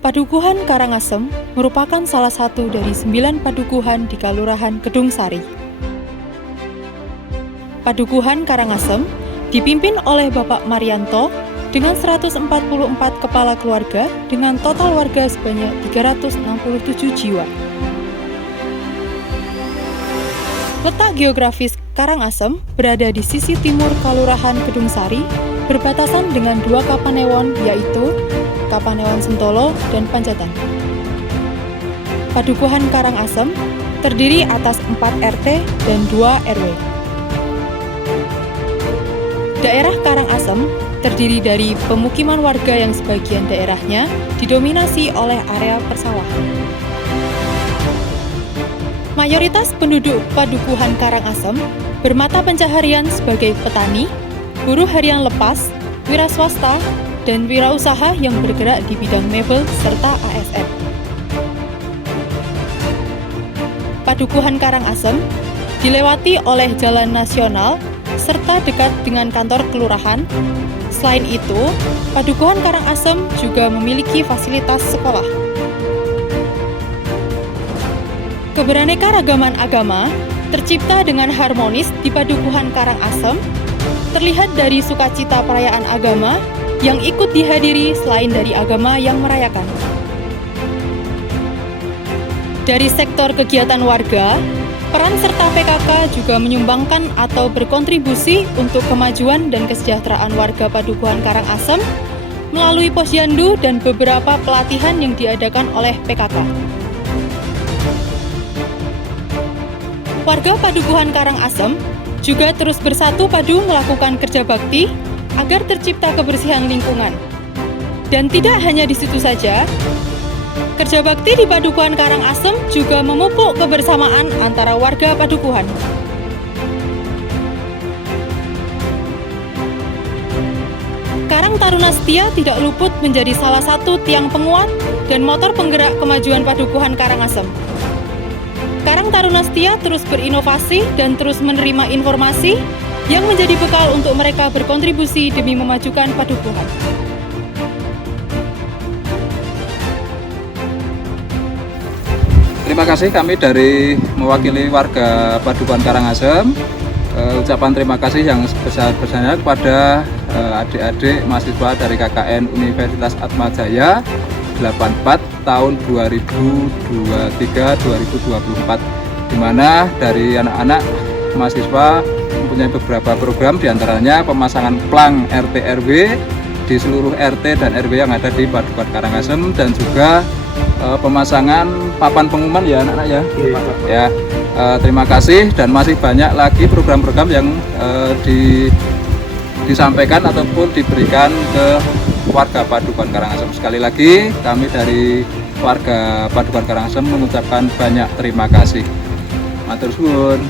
Padukuhan Karangasem merupakan salah satu dari 9 padukuhan di Kalurahan Kedung Sari. Padukuhan Karangasem dipimpin oleh Bapak Marianto dengan 144 kepala keluarga dengan total warga sebanyak 367 jiwa. Letak geografis Karangasem berada di sisi timur Kalurahan Kedung Sari, berbatasan dengan 2 Kapanewon, yaitu Kapanewon Sentolo dan Pancatan. Padukuhan Karangasem terdiri atas 4 RT dan 2 RW. Daerah Karangasem terdiri dari pemukiman warga yang sebagian daerahnya didominasi oleh area persawahan. Mayoritas penduduk Padukuhan Karangasem bermata pencaharian sebagai petani, buruh harian lepas, wira swasta, dan wirausaha yang bergerak di bidang mebel serta ASN. Padukuhan Karangasem dilewati oleh jalan nasional serta dekat dengan kantor kelurahan. Selain itu, Padukuhan Karangasem juga memiliki fasilitas sekolah. Keberaneka-ragaman agama tercipta dengan harmonis di Padukuhan Karangasem, terlihat dari sukacita perayaan agama yang ikut dihadiri selain dari agama yang merayakan. Dari sektor kegiatan warga, peran serta PKK juga menyumbangkan atau berkontribusi untuk kemajuan dan kesejahteraan warga Padukuhan Karangasem melalui posyandu dan beberapa pelatihan yang diadakan oleh PKK. Warga Padukuhan Karangasem juga terus bersatu padu melakukan kerja bakti agar tercipta kebersihan lingkungan. Dan tidak hanya di situ saja, kerja bakti di Padukuhan Karangasem juga memupuk kebersamaan antara warga Padukuhan. Karang Taruna Setia tidak luput menjadi salah satu tiang penguat dan motor penggerak kemajuan Padukuhan Karangasem. Karang Taruna Setia terus berinovasi dan terus menerima informasi yang menjadi bekal untuk mereka berkontribusi demi memajukan Padukuhan. Terima kasih kami dari mewakili warga Padukuhan Karangasem. Ucapan terima kasih yang sebesar-besarnya kepada adik-adik mahasiswa dari KKN Universitas Atmajaya 84 tahun 2023-2024, di mana dari anak-anak mahasiswa mempunyai beberapa program, diantaranya pemasangan plang RT RW di seluruh RT dan RW yang ada di Padukuhan Karangasem, dan juga pemasangan papan pengumuman ya anak-anak ya. Ya, terima kasih, dan masih banyak lagi program-program yang disampaikan ataupun diberikan ke warga Padukuhan Karangasem. Sekali lagi kami dari warga Padukuhan Karangasem mengucapkan banyak terima kasih. Matur suwun.